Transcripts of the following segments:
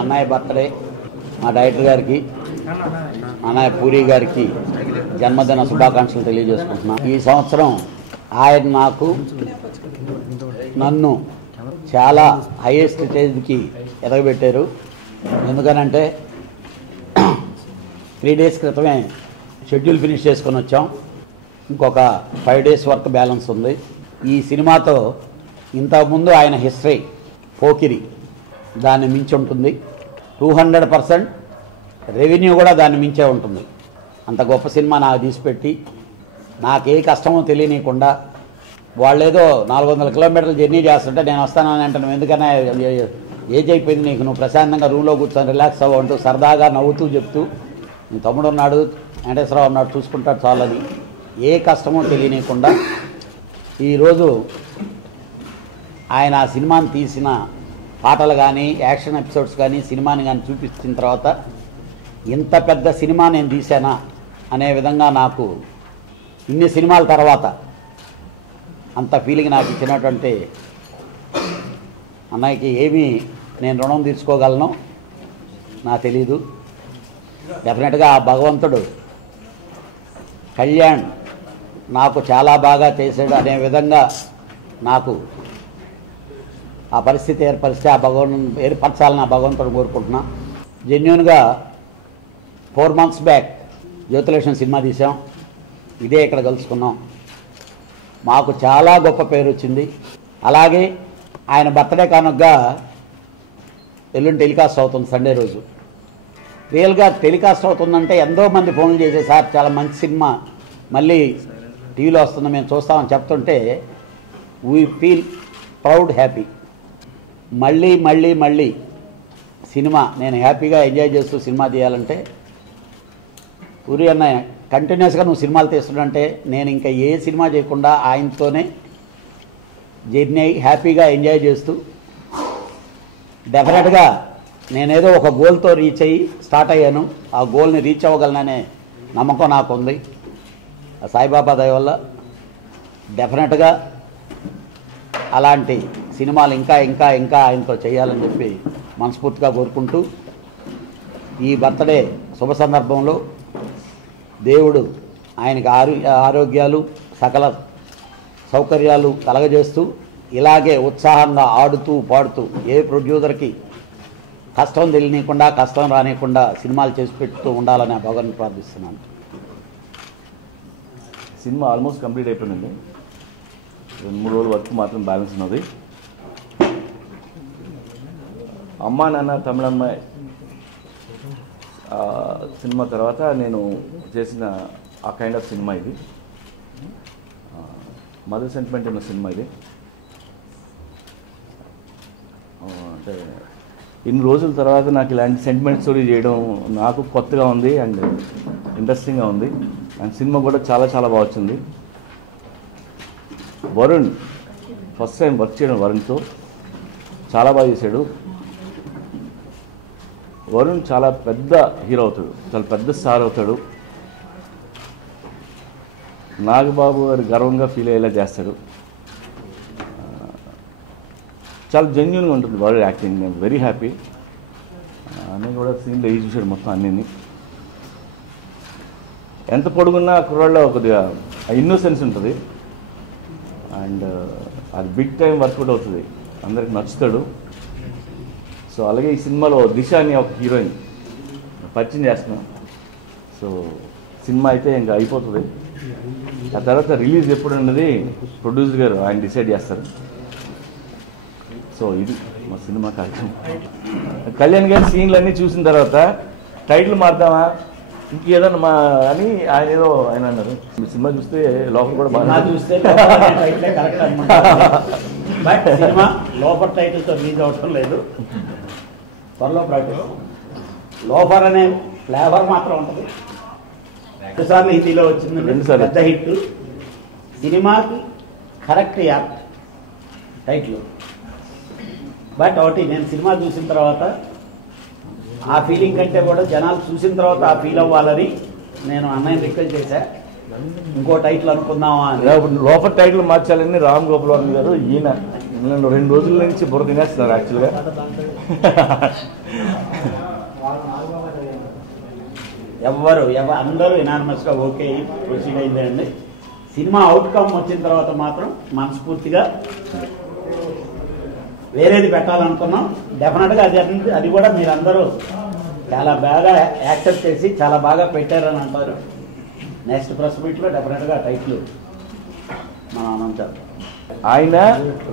అన్నయ్య బర్త్డే మా డైరెక్టర్ గారికి అన్నయ్య పూరి గారికి జన్మదిన శుభాకాంక్షలు తెలియజేసుకుంటున్నా. ఈ సంవత్సరం ఆయన నన్ను చాలా హైయెస్ట్ స్టేజ్కి ఎదగబెట్టారు. ఎందుకనంటే 3 days క్రితమే షెడ్యూల్ ఫినిష్ చేసుకొని వచ్చాం. ఇంకొక 5 days వర్క్ బ్యాలెన్స్ ఉంది. ఈ సినిమాతో ఇంతకుముందు ఆయన హిస్టరీ పోకిరి దాన్ని మించి ఉంటుంది. 200% రెవెన్యూ కూడా దాన్ని మించే ఉంటుంది. అంత గొప్ప సినిమా నాకు తీసిపెట్టి నాకే కష్టమో తెలియనీయకుండా వాళ్ళేదో 400 కిలోమీటర్లు జర్నీ చేస్తుంటే నేను వస్తానని అంటే నువ్వు ఎందుకన్నా ఏజ్ అయిపోయింది నీకు, నువ్వు ప్రశాంతంగా రూమ్లో కూర్చొని రిలాక్స్ అవ్వంటూ సరదాగా నవ్వుతూ చెప్తూ నీ తమ్ముడు ఉన్నాడు, వెంకటేశ్వరరావు ఉన్నాడు, చూసుకుంటాడు చాలని ఏ కష్టమో తెలియనీయకుండా ఈరోజు ఆయన ఆ సినిమాని తీసిన పాటలు కానీ యాక్షన్ ఎపిసోడ్స్ కానీ సినిమాని కానీ చూపించిన తర్వాత ఇంత పెద్ద సినిమా నేను తీసానా అనే విధంగా నాకు ఇన్ని సినిమాల తర్వాత అంత ఫీలింగ్ నాకు ఇచ్చినటువంటి అన్నయ్యకి ఏమీ నేను రుణం తీర్చుకోగలను నాకు తెలీదు. డెఫినెట్గా ఆ భగవంతుడు కళ్యాణ్ నాకు చాలా బాగా చేశాడు అనే విధంగా నాకు ఆ పరిస్థితి ఏర్పరిస్తే ఏర్పరచాలని ఆ భగవంతుడు కోరుకుంటున్నా. జెన్యూన్గా 4 months బ్యాక్ జ్యోతిలక్ష్మి సినిమా తీసాం. ఇదే ఇక్కడ కలుసుకున్నాం. మాకు చాలా గొప్ప పేరు వచ్చింది. అలాగే ఆయన బర్త్డే కానుకగా ఎల్లుండి టెలికాస్ట్ అవుతుంది సండే రోజు. రియల్గా టెలికాస్ట్ అవుతుందంటే ఎంతోమంది ఫోన్లు చేసే సార్ చాలా మంచి సినిమా మళ్ళీ టీవీలో వస్తుంది మేము చూస్తామని చెప్తుంటే వీ ఫీల్ ప్రౌడ్ హ్యాపీ. మళ్ళీ మళ్ళీ మళ్ళీ సినిమా నేను హ్యాపీగా ఎంజాయ్ చేస్తూ సినిమా తీయాలంటే పూరి అన్నయ్య కంటిన్యూస్గా నువ్వు సినిమాలు తీస్తుంటే నేను ఇంకా ఏ సినిమా చేయకుండా ఆయనతోనే జర్నీ హ్యాపీగా ఎంజాయ్ చేస్తూ డెఫినెట్గా నేనేదో ఒక గోల్తో రీచ్ అయ్యి స్టార్ట్ అయ్యాను. ఆ గోల్ని రీచ్ అవ్వగలననే నమ్మకం నాకు ఉంది. సాయిబాబా దయ వల్ల డెఫినెట్గా అలాంటి సినిమాలు ఇంకా ఇంకా ఇంకా ఆయనతో చేయాలని చెప్పి మనస్ఫూర్తిగా కోరుకుంటూ ఈ బర్త్డే శుభ సందర్భంలో దేవుడు ఆయనకి ఆరోగ్యాలు సకల సౌకర్యాలు కలగజేస్తూ ఇలాగే ఉత్సాహంగా ఆడుతూ పాడుతూ ఏ ప్రొడ్యూసర్కి కష్టం తెలియనీయకుండా కష్టం రానియకుండా సినిమాలు చేసి పెడుతూ ఉండాలని ఆ భగవాన్ని ప్రార్థిస్తున్నాను. సినిమా ఆల్మోస్ట్ కంప్లీట్ అయిపోయిందండి. 2-3 రోజుల వరకు మాత్రం బ్యాలెన్స్ ఉన్నది. అమ్మా నాన్న తమిళమ్మాయి సినిమా తర్వాత నేను చేసిన ఆ కైండ్ ఆఫ్ సినిమా ఇది. మదర్ సెంటిమెంట్ ఉన్న సినిమా ఇది. అంటే ఇన్ని రోజుల తర్వాత నాకు ఇలాంటి సెంటిమెంట్ స్టోరీ చేయడం నాకు కొత్తగా ఉంది అండ్ ఇంట్రెస్టింగ్గా ఉంది. అండ్ సినిమా కూడా చాలా చాలా బాగా వచ్చింది. వరుణ్ ఫస్ట్ టైం వర్క్ చేయడం వరుణ్తో చాలా బాగా చేశాడు. వరుణ్ చాలా పెద్ద హీరో అవుతాడు, చాలా పెద్ద స్టార్ అవుతాడు. నాగబాబు గారు గర్వంగా ఫీల్ అయ్యేలా చేస్తాడు. చాలా జెన్యూన్గా ఉంటుంది వరుణ్ యాక్టింగ్. నేను వెరీ హ్యాపీ. నేను కూడా సీన్లో ఈ చూశాడు మొత్తం అన్నీ. ఎంత పొడుగున్నా కుర్రాళ్ళలో కొద్దిగా ఇన్నోసెన్స్ ఉంటుంది అండ్ అది బిగ్ టైం వర్కౌట్ అవుతుంది, అందరికి నచ్చుతాడు. సో అలాగే ఈ సినిమాలో దిశ అని ఒక హీరోయిన్ పరిచయం చేస్తున్నాం. సో సినిమా అయితే ఇంకా అయిపోతుంది. ఆ తర్వాత రిలీజ్ ఎప్పుడు ఉన్నది ప్రొడ్యూసర్ గారు ఆయన డిసైడ్ చేస్తారు. సో ఇది మా సినిమా కార్యక్రమం. కళ్యాణ్ గారి సీన్లు అన్నీ చూసిన తర్వాత టైటిల్ మార్దామా ఇంకేదన్నా మా అని ఆయన ఏదో ఆయన అన్నారు. సినిమా చూస్తే లోపల కూడా బాగా చూస్తే బట్ సినిమా లోపర్ టైటిల్తో రిలీజ్ అవటం లేదు. త్వరలో ప్రాక్టీస్. లోఫర్ అనే ఫ్లేవర్ మాత్రం ఉంటుంది. 2 సార్లు హిందీలో వచ్చింది, పెద్ద హిట్. సినిమాకి కరెక్ట్ యాక్ట్ టైటిల్. బట్ ఒకటి నేను సినిమా చూసిన తర్వాత ఆ ఫీలింగ్ కంటే కూడా జనాలు చూసిన తర్వాత ఆ ఫీల్ అవ్వాలని నేను అన్నయ్యని రిక్వెస్ట్ చేశా. ఇంకో టైటిల్ అనుకుందామా అని. లోపల టైటిల్ మార్చాలని రామ్ గోపాల్ వర్మ గారు ఈయన నన్ను 2 రోజుల నుంచి బుర్ర తినేస్తున్నారు యాక్చువల్గా. అందరూ ఎనానిమస్గా ఓకే ప్రొసీడ్ అయిందండి. సినిమా అవుట్కమ్ వచ్చిన తర్వాత మాత్రం మనస్ఫూర్తిగా వేరేది పెట్టాలనుకున్నాం. డెఫినెట్గా అది కూడా మీరందరూ చాలా బాగా యాక్సెప్ట్ చేసి చాలా బాగా పెట్టారని అంటారు. నెక్స్ట్ ప్రెస్ మీట్లో డెఫినెట్గా టైటిల్ మనం అనౌన్స్ చేద్దాం. ఆయన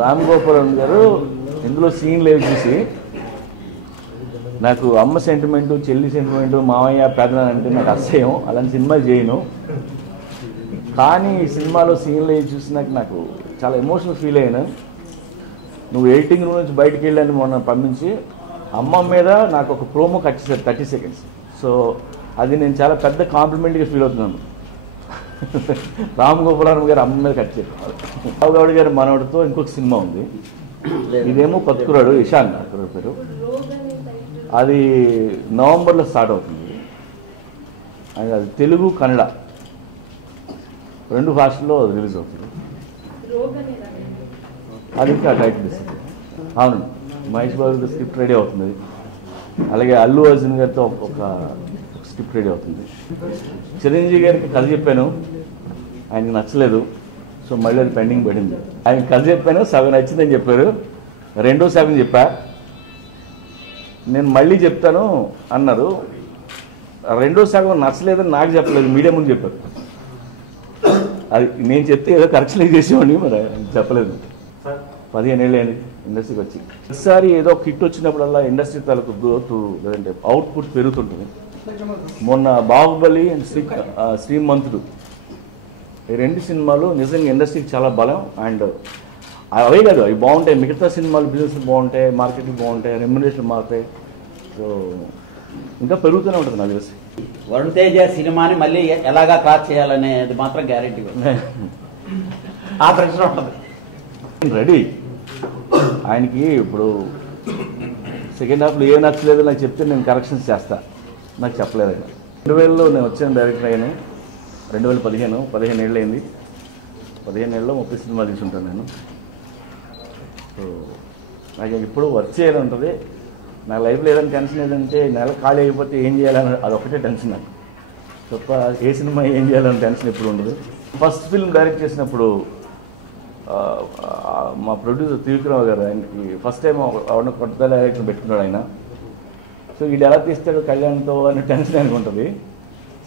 రామ్ గోపాల్ గారు ఇందులో సీన్లు ఏవి చూసి నాకు అమ్మ సెంటిమెంటు, చెల్లి సెంటిమెంటు, మామయ్య పెదనాన్న అంటే నాకు అసహ్యం, అలాంటి సినిమా చేయను. కానీ ఈ సినిమాలో సీన్లు ఏవి చూసినాక నాకు చాలా ఎమోషనల్ ఫీల్ అయ్యాను. నువ్వు ఎడిటింగ్ రూమ్ నుంచి బయటకు వెళ్ళాను మొన్న పంపించి, అమ్మ మీద నాకు ఒక ప్రోమో కట్ చేశారు 30 seconds. సో అది నేను చాలా పెద్ద కాంప్లిమెంట్గా ఫీల్ అవుతున్నాను. రామ్ గోపాల్ గారు అమ్మ మీద కట్ చేశారు. రావు గౌడ్ గారు మనవడితో ఇంకొక సినిమా ఉంది, ఇదేమో కొత్తకురాడు, ఇషాన్ కుర్రాడు పేరు. అది నవంబర్లో స్టార్ట్ అవుతుంది. అది తెలుగు, కన్నడ 2 భాషల్లో రిలీజ్ అవుతుంది. అది ఇంకా టైటిల్ ఇస్తుంది. అవును, మహేష్ బాబు స్క్రిప్ట్ రెడీ అవుతుంది. అలాగే అల్లు అర్జున్ గారితో ఒక స్క్రిప్ట్ రెడీ అవుతుంది. చిరంజీవి గారికి కథ చెప్పాను, ఆయనకి నచ్చలేదు. సో మళ్ళీ అది పెండింగ్ పడింది. ఆయన కథ చెప్పాను, సగం నచ్చిందని చెప్పారు. 2వ సగం చెప్పా, నేను మళ్ళీ చెప్తాను అన్నారు. 2వ సగం నచ్చలేదని నాకు చెప్పలేదు, మీడియా ముందు చెప్పారు. అది నేను చెప్తే ఏదో కరెక్షన్ చేసేవాడిని, మరి చెప్పలేదు. 15 ఏళ్ళు అయింది ఇండస్ట్రీకి వచ్చి. ప్రతిసారి ఏదో కిట్ వచ్చినప్పుడల్లా ఇండస్ట్రీ తాలూకు గ్రోత్ లేదంటే అవుట్పుట్ పెరుగుతుంటుంది. మొన్న బాహుబలి అండ్ శ్రీమంతుడు ఈ 2 సినిమాలు నిజంగా ఇండస్ట్రీకి చాలా బలం. అండ్ అవే కాదు, అవి బాగుంటాయి. మిగతా సినిమాలు బిజినెస్ బాగుంటాయి, మార్కెటింగ్ బాగుంటాయి, రెమ్యునరేషన్ మారుతాయి. సో ఇంకా పెరుగుతూనే ఉంటుంది నాకు తెలిసి. వరుణ్ తేజ సినిమాని మళ్ళీ ఎలాగా క్రాస్ చేయాలనేది మాత్రం గ్యారెంటీ. ఆ ప్రశ్న ఉంటుంది. రెడీ. ఆయనకి ఇప్పుడు సెకండ్ హాఫ్లో ఏం నచ్చలేదు నాకు చెప్తే నేను కరెక్షన్స్ చేస్తా. నాకు చెప్పలేదు ఆయన. 2000లో నేను వచ్చాను డైరెక్టర్ అయ్యాను. 2015 ఏళ్ళు అయింది. 15 ఏళ్ళలో 30 సినిమాలు తీసుకుంటాను నేను. సో నాకు ఇప్పుడు వర్క్ చేయాలని ఉంటుంది. నా లైఫ్లో ఏదైనా టెన్షన్ ఏదంటే నెల ఖాళీ అయిపోతే ఏం చేయాలని అదొకటే టెన్షన్ నాకు తప్ప ఏ సినిమా ఏం చేయాలని టెన్షన్ ఎప్పుడు ఉండదు. ఫస్ట్ ఫిల్మ్ డైరెక్ట్ చేసినప్పుడు మా ప్రొడ్యూసర్ త్రివిక్రమ గారు, ఆయనకి ఫస్ట్ టైం అవును కొత్త డైరెక్టర్ పెట్టుకున్నాడు ఆయన. సో వీడు ఎలా తీస్తాడు కళ్యాణ్తో అనే టెన్షన్ ఆయనకు ఉంటుంది.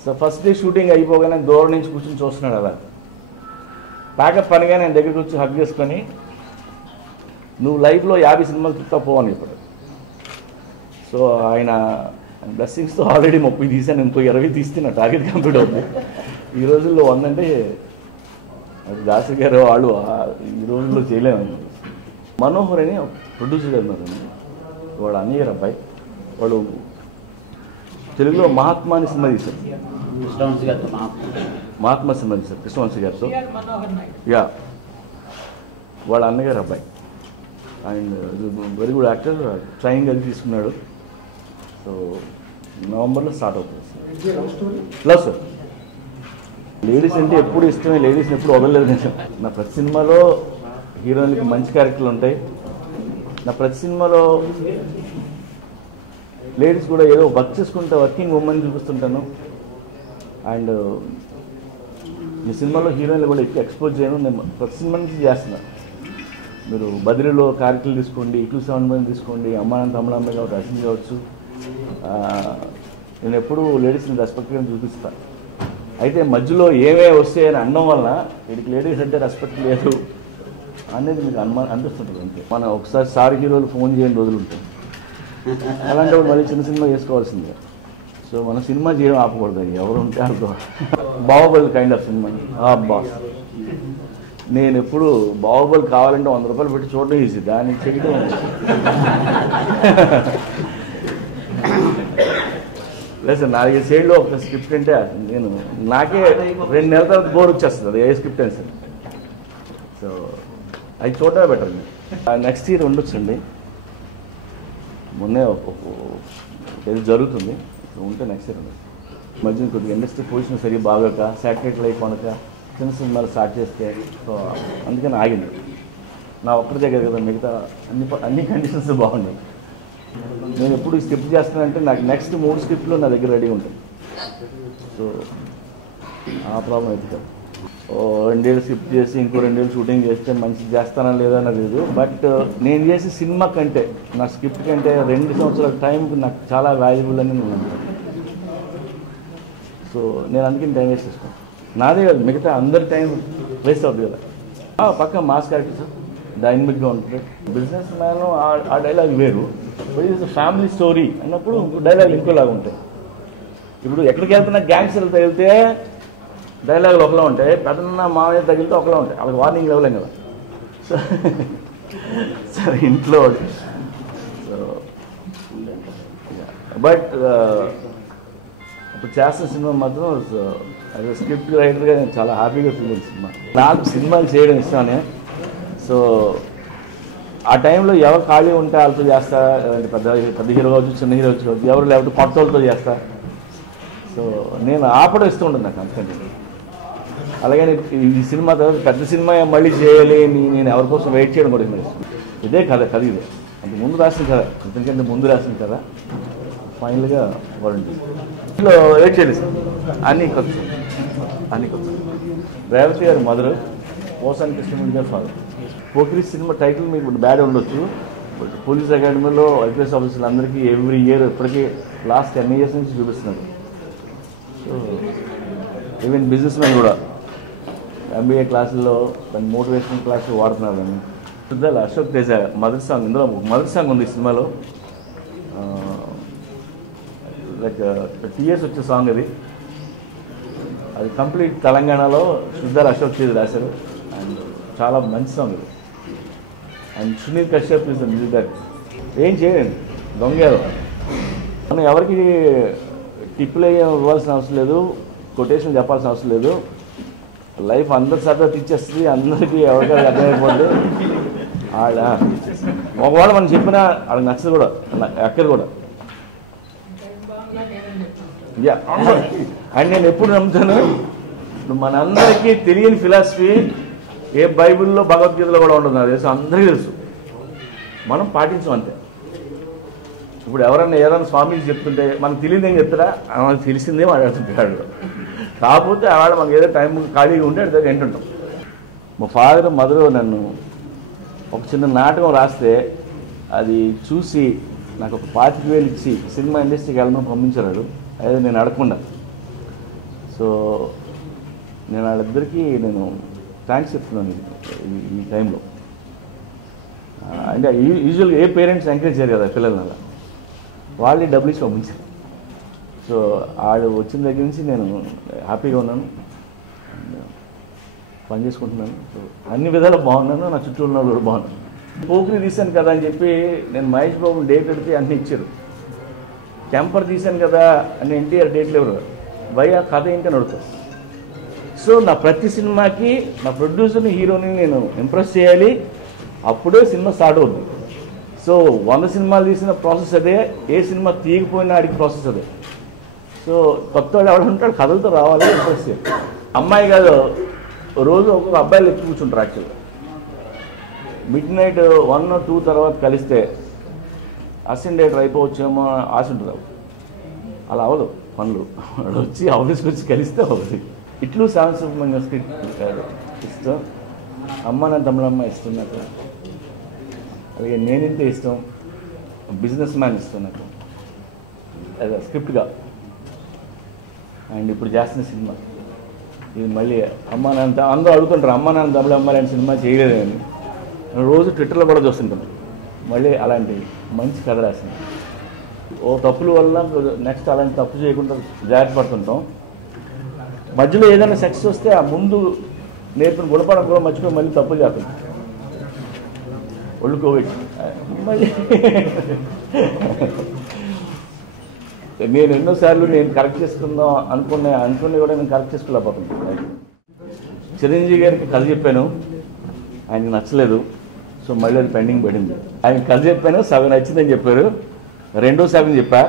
సో ఫస్ట్ డే షూటింగ్ అయిపోగానే దూరం నుంచి కూర్చొని చూస్తున్నాడు. అలా ప్యాకప్ పనిగా నేను దగ్గరికి వచ్చి హగ్ చేసుకొని, నువ్వు లైఫ్లో 50 సినిమాలు తిప్పుతా పోవని చెప్పాడు. సో ఆయన బ్లెస్సింగ్స్తో ఆల్రెడీ 30 తీసాను, ఇంకో 20 తీస్తే నా టార్గెట్ కంప్లీట్ అవుతుంది. ఈ రోజుల్లో 100 అంటే అది దాసు గారు వాళ్ళు ఈ రోజుల్లో చేయలేము. మనోహర్ అని ప్రొడ్యూసర్ గారు ఉన్నారండి, వాడు అన్నయ్య గారు అబ్బాయి. వాడు తెలుగులో మహాత్మా అని సినిమా తీశారు, మహాత్మా సినిమా తీశారు కృష్ణవంశీ గారితో. యా, వాళ్ళ అన్నగారు అబ్బాయి. And very good actor, training అది తీసుకున్నాడు. సో నవంబర్లో స్టార్ట్ అవుతుంది. Love sir. లేడీస్ అంటే ఎప్పుడు ఇష్టమే, లేడీస్ని ఎప్పుడు వదలలేదు నేను. నా ప్రతి సినిమాలో హీరోయిన్కి మంచి క్యారెక్టర్లు ఉంటాయి. నా ప్రతి సినిమాలో లేడీస్ కూడా ఏదో వర్క్ చేసుకుంటే వర్కింగ్ ఉమెన్ చూపిస్తుంటాను. అండ్ ఈ సినిమాలో హీరోయిన్లు కూడా ఎక్కువ ఎక్స్పోజ్ చేయను. నేను ప్రతి సినిమా నుంచి చేస్తున్నాను. మీరు బదిలీలో క్యారెక్టర్లు తీసుకోండి, 271 తీసుకోండి, అమ్మానాన్న తమ్ముడమ్మ కావచ్చు, రచన కావచ్చు, నేను ఎప్పుడూ లేడీస్ని రెస్పెక్ట్గా చూపిస్తాను. అయితే మధ్యలో ఏమే వస్తాయని అనడం వలన వీడికి లేడీస్ అంటే రెస్పెక్ట్ లేదు అనేది మీకు అనిపిస్తుంటుంది. అంతే. మనం ఒకసారి సార్ హీరోలు ఫోన్ చేయని రోజులు ఉంటాయి. అలాంటప్పుడు మళ్ళీ చిన్న సినిమా చేసుకోవాల్సిందే. సో మనం సినిమా చేయడం ఆపకూడదు, ఎవరు ఉంటే వాళ్ళతో. Baahubali kind of cinema. Boss నేను ఎప్పుడు బాహుబలి కావాలంటే 100 రూపాయలు పెట్టి చూడడం ఈజీ, దాన్ని చేయడం లేదు సార్. 4 ఏళ్ళు ఒక స్క్రిప్ట్ అంటే నేను నాకే 2 నెలల తర్వాత బోర్ వచ్చేస్తుంది. అది ఏ స్క్రిప్ట్ అని సార్. సో అది చూడటమే బెటర్. నెక్స్ట్ ఇయర్ ఉండొచ్చండి. మొన్నే ఏది జరుగుతుంది ఉంటే నెక్స్ట్ ఇయర్ ఉండొచ్చు. మధ్య కొద్దిగా ఇండస్ట్రీ పొజిషన్ సరిగ్గా బాగోక, శాటిలైట్ లైఫ్ అనక చిన్న సినిమాలు స్టార్ట్ చేస్తే, సో అందుకని ఆగింది. నా ఒక్కడి దగ్గర కదా, మిగతా అన్ని కండిషన్స్ బాగున్నాయి. నేను ఎప్పుడు స్క్రిప్ట్ చేస్తానంటే నాకు నెక్స్ట్ 3 స్క్రిప్ట్లు నా దగ్గర రెడీ ఉంటాయి. సో ఆ ప్రాబ్లం అయితే కాదు. 2 ఏళ్ళు స్క్రిప్ట్ చేసి ఇంకో 2 ఏళ్ళు షూటింగ్ చేస్తే మంచి చేస్తానా లేదా అని లేదు. బట్ నేను చేసే సినిమా కంటే నా స్క్రిప్ట్ కంటే 2 సంవత్సరాల టైంకి నాకు చాలా వాల్యుబుల్ అని నేను అనుకుంటాను. సో నేను అందుకని టైం వేస్ట్ చేసుకోను. నాదే కాదు, మిగతా అందరి టైం వేస్ట్ అవుతుంది కదా. పక్క మాస్ క్యారెక్టర్ సార్ డైనమిక్గా ఉంటుంది. బిజినెస్ మ్యాన్ ఆ డైలాగ్ వేరు, బట్ ఇది ఫ్యామిలీ స్టోరీ అన్నప్పుడు డైలాగులు ఇంకోలాగా ఉంటాయి. ఇప్పుడు ఎక్కడికి వెళ్తున్నా గ్యాంగ్స్టర్లు తగిలితే డైలాగులు ఒకలా ఉంటాయి, పెద్దన్న మామయ్య తగిలితే ఒకలా ఉంటాయి. వాళ్ళకి వార్నింగ్ ఇవ్వలేం కదా. సో సరే ఇంట్లో సో బట్ ఇప్పుడు చేస్తున్న సినిమా మాత్రం యాజ్ స్క్రిప్ట్ రైటర్గా నేను చాలా హ్యాపీగా ఫీల్ అయిన సినిమా. నాకు సినిమాలు చేయడం ఇష్టమే. సో ఆ టైంలో ఎవరు ఖాళీ ఉంటే వాళ్ళతో చేస్తా, పెద్ద హీరో కావచ్చు, చిన్న హీరో కావచ్చు, ఎవరు లేకపోతే కొత్త వాళ్ళతో చేస్తా. సో నేను ఆపడం ఇస్తూ ఉంటాను నాకు అంతకంటే. అలాగే ఈ సినిమా తర్వాత పెద్ద సినిమా మళ్ళీ చేయాలి, నేను ఎవరి కోసం వెయిట్ చేయడం కూడా ఇదే కథ ఇదే అంత ముందు రాసిన కథ, ఎందుకంటే ముందు రాసిన కథ ఫైనల్గా వరండి ఇంట్లో వెయిట్ చేయలేదు సార్. అన్నీ కొత్త. రేవతి గారు మదర్, పోసాని కృష్ణమూర్తి గారు ఫాదర్. పోకిరి సినిమా టైటిల్ మీకు బ్యాడ్ ఉండొచ్చు, బట్ పోలీస్ అకాడమీలో ఐపీఎస్ ఆఫీసర్లు అందరికీ ఎవ్రీ ఇయర్ ఇప్పటికీ లాస్ట్ 10 years నుంచి చూపిస్తున్నారు. సో ఈవెన్ బిజినెస్ మ్యాన్ కూడా MBA క్లాసుల్లో మోటివేషనల్ క్లాసులు వాడుతున్నారు. అని శుద్ధాల అశోక్ తేజ మదర్ సాంగ్, ఇందులో మదర్ సాంగ్ ఉంది ఈ సినిమాలో. లైక్ TS వచ్చే సాంగ్ అది కంప్లీట్ తెలంగాణలో శుద్ధాల అశోక్ తేజ రాశారు. అండ్ చాలా మంచి సాంగ్ ఇది. And Sunil Kashyap is the music director. ఏం చేయండి దొంగేదో మనం ఎవరికి టిప్పులు ఇవ్వాల్సిన అవసరం లేదు, కొటేషన్ చెప్పాల్సిన అవసరం లేదు. లైఫ్ అందరి సరదా తెచ్చేస్తుంది, అందరికీ ఎవరికైనా అర్థమైపోతుంది. ఒకవేళ మనం చెప్పినా వాళ్ళకి నచ్చదు కూడా, ఎక్కడ కూడా. అండ్ నేను ఎప్పుడు నమ్ముతాను, మనందరికీ తెలియని ఫిలాసఫీ ఏ బైబిల్లో భగవద్గీతలో కూడా ఉంటుంది. నాకు తెలుసు, అందరికీ తెలుసు, మనం పాటించం అంతే. ఇప్పుడు ఎవరన్నా ఏదైనా స్వామీజీ చెప్తుంటే మనకు తెలియదు ఏం చెప్తారా, మనకు తెలిసిందే మాట్లాడుతుంటాడు. కాకపోతే ఆవిడ మనకి ఏదో టైం ఖాళీగా ఉంటే అడితే వింటుంటాం. మా ఫాదర్ మదర్ నన్ను ఒక చిన్న నాటకం రాస్తే అది చూసి నాకు ఒక 25,000 ఇచ్చి సినిమా ఇండస్ట్రీకి వెళ్ళమని పంపించారు. అదే నేను అడగకుండా. సో నేను వాళ్ళిద్దరికీ నేను థ్యాంక్స్ చెప్తున్నాను ఈ టైంలో. అంటే యూజువల్గా ఏ పేరెంట్స్ ఎంకరేజ్ చేయరు కదా పిల్లల్ని, అలా వాళ్ళే డబ్బులు ఇచ్చి పంపించారు. సో ఆడు వచ్చిన దగ్గర నుంచి నేను హ్యాపీగా ఉన్నాను, పని చేసుకుంటున్నాను. సో అన్ని విధాలు బాగున్నాను, నా చుట్టూ ఉన్న వాళ్ళు కూడా బాగున్నాను. పోకిరి తీశాను కదా అని చెప్పి నేను మహేష్ బాబు డేట్ పెడితే అన్నీ ఇచ్చారు. టెంపర్ తీశాను కదా అని NTR డేట్లు ఎవరు భయ కథ ఏంటి అని అడుగుతారు. సో నా ప్రతి సినిమాకి నా ప్రొడ్యూసర్ని హీరోని నేను ఇంప్రెస్ చేయాలి, అప్పుడే సినిమా స్టార్ట్ అవుతుంది. సో 100 సినిమాలు తీసిన ప్రాసెస్ అదే, ఏ సినిమా తీయకపోయినా ఆడికి ప్రాసెస్ అదే. సో కొత్త వాళ్ళు ఎవరు ఉంటాడు, కథలతో రావాలి, ఇంప్రెస్ చేయాలి. అమ్మాయి కాదు, రోజు ఒక్కొక్క అబ్బాయిలు ఎత్తి కూర్చుంటారు. యాక్చువల్గా మిడ్ నైట్ 1 or 2 తర్వాత కలిస్తే అసిస్టెంట్ డైరెక్టర్ అయిపోవచ్చేమో ఆశ ఉంటుంది. అలా అవ్వదు పనులు. వచ్చి ఆఫీస్కి వచ్చి కలిస్తే అవుతుంది. ఇట్లు సాంస్కృతికంగా స్క్రిప్ట్ ఇష్టం, అమ్మ నా తమిళమ్మ ఇష్టం నాకు. అలాగే నేనింతే ఇష్టం, బిజినెస్ మ్యాన్ ఇష్టం నాకు అదే స్క్రిప్ట్గా. అండ్ ఇప్పుడు చేస్తున్న సినిమా ఇది మళ్ళీ అమ్మ నాన్న అందరూ అడుగుతుంటారు, అమ్మ నాన్న తమిళమ్మ లాంటి సినిమా చేయలేదని. రోజు ట్విట్టర్లో కూడా చూస్తుంటాను. మళ్ళీ అలాంటి మంచి కథ రాసింది. ఓ తప్పుల వల్ల నెక్స్ట్ అలాంటి తప్పు చేయకుండా జాగ్రత్త పడుతుంటాం. మధ్యలో ఏదైనా సక్సెస్ వస్తే ఆ ముందు నేర్పిన గుణపాఠం కూడా మర్చిపోయి మళ్ళీ తప్పులు చేస్తాం. ఒళ్ళు కోవిడ్ మళ్ళీ నేను ఎన్నోసార్లు నేను కరెక్ట్ చేసుకుందాం అనుకునే కూడా నేను కరెక్ట్ చేసుకోలేకపోతున్నాను. చిరంజీవి గారికి కథ చెప్పాను, ఆయనకి నచ్చలేదు. సో మళ్ళీ అది పెండింగ్ పడింది. ఆయన కథ చెప్పాను, సగం నచ్చిందని చెప్పారు, రెండో సగం చెప్పా.